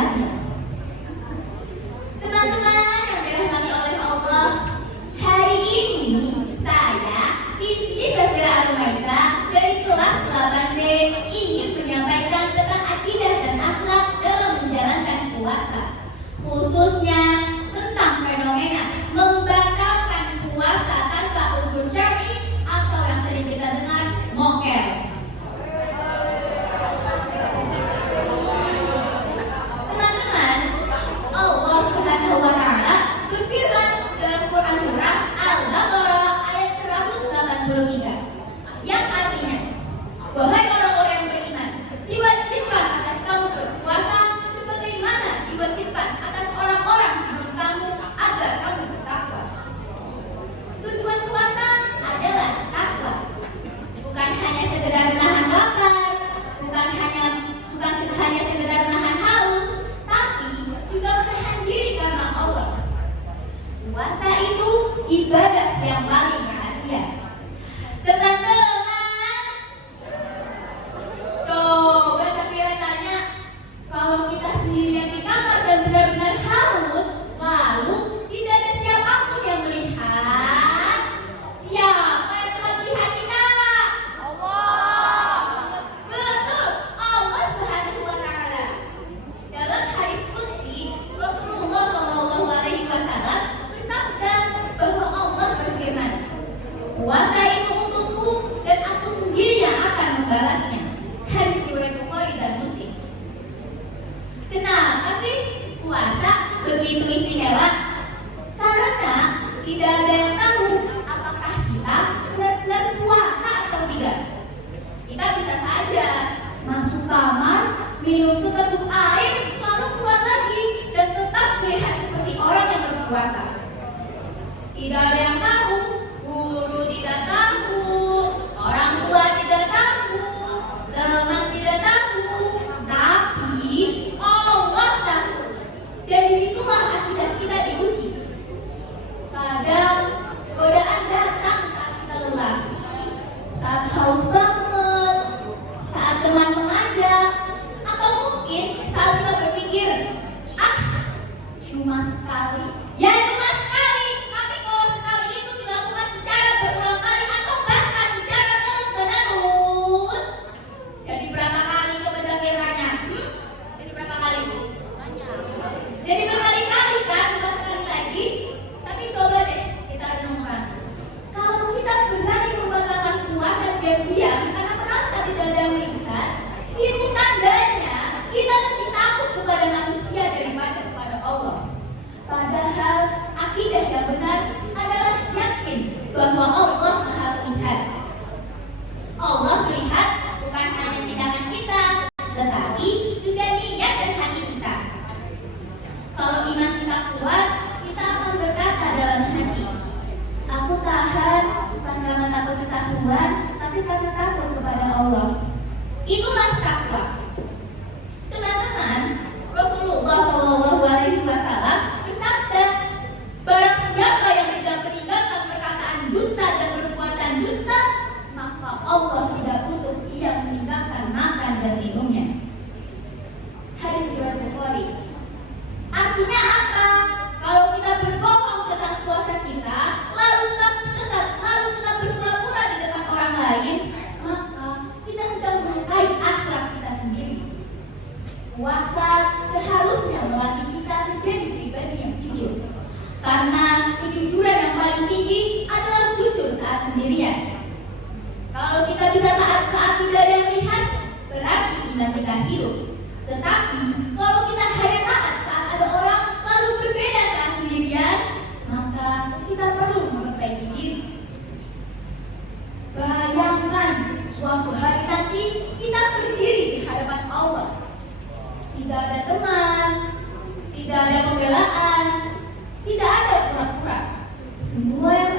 kalimatnya. Teman-teman yang dirahmati oleh Allah, hari ini saya, Rizky Safira Arumaisa dari kelas 8B ingin menyampaikan tentang akidah dan akhlak dalam menjalankan puasa, khususnya tentang fenomena membatalkan puasa tanpa uzur syar'i atau yang sering kita dengar mokel. Teman-teman, Allah Subhanahu wa Ta'ala berfirman dalam Quran surah Al-Baqarah ayat 183 yang artinya, wahai orang-orang yang beriman, diwajibkan atas kamu berpuasa sebagaimana diwajibkan atas orang-orang sebelum kamu agar kamu bertakwa. Tujuan puasa adalah takwa, bukan hanya sekedar menahan lapar, bukan hanya sekedar menahan haus, tapi juga menahan diri karena Allah. Puasa itu ibadah yang paling rahasia. Teman-teman, coba Safira tanya, kalau kita sendirian di kamar dan benar-benar haus, lalu tidak ada siapapun yang melihat, siapa yang telah melihat kita? Allah. Betul, Allah Subhanahu wa Ta'ala. Dalam hadis qudsi, Rasulullah SAW bersabda bahwa Allah berfirman, puasa itu untukku dan aku sendiri yang akan membalasnya. Hadis riwayat Bukhari dan Muslim. Kenapa sih puasa begitu istimewa? Karena tidak ada yang tahu apakah kita benar-benar puasa atau tidak. Kita bisa saja masuk kamar, minum seteguk air, lalu keluar lagi dan tetap terlihat seperti orang yang berpuasa. Tidak ada yang tahu, guru tidak tahu, orang tua tidak tahu, teman tidak tahu, tapi Allah tahu. Dan disitulah akidah kita diuji. Kadang godaan datang saat kita lelah, saat haus banget, saat teman mengajak, atau mungkin saat kita berpikir, cuma sekali. Ya cuma sekali, tapi kalau sekali itu dilakukan secara berulang kali atau bahkan secara terus-menerus, jadi berapa kali coba Zakiranya? Jadi berapa kali? Jadi berkali-kali kan, bukan sekali lagi. Tapi coba deh kita renungkan, kalau kita berani membatalkan puasa diam-diam karena merasa tidak ada yang melihat, itu tandanya kita lebih takut kepada manusia daripada kepada Allah. Padahal akidah yang benar adalah yakin bahwa Allah Maha Melihat. Allah melihat bukan hanya tindakan kita, tetapi juga niat dan hati kita. Kalau iman kita kuat, kita akan berkata dalam hati, aku tahan bukan karena takut ketahuan, tapi karena takut kepada Allah. Itulah takwa. Teman-teman, Rasulullah SAW bersabda, barang siapa yang tidak meninggalkan perkataan dusta dan perbuatan dusta, maka Allah tidak butuh ia meninggalkan makan dan minumnya. Hadis riwayat Bukhari. Artinya apa? Kalau kita berbohong tentang puasa kita, lalu tetap berpura-pura di depan orang lain, maka kita sedang melukai akhlak kita sendiri. Puasa seharusnya melatih kita menjadi pribadi yang jujur. Karena kejujuran yang paling tinggi adalah jujur saat sendirian. Kalau kita bisa taat saat tidak ada yang melihat, berarti iman kita hidup. Tetapi kalau kita hanya taat saat ada orang, lalu berbeda saat sendirian, maka kita perlu memperbaiki diri. Bayangkan suatu hari nanti kita berdiri di hadapan Allah. Tidak ada teman, tidak ada pembelaan, tidak ada pura-pura. Semua yang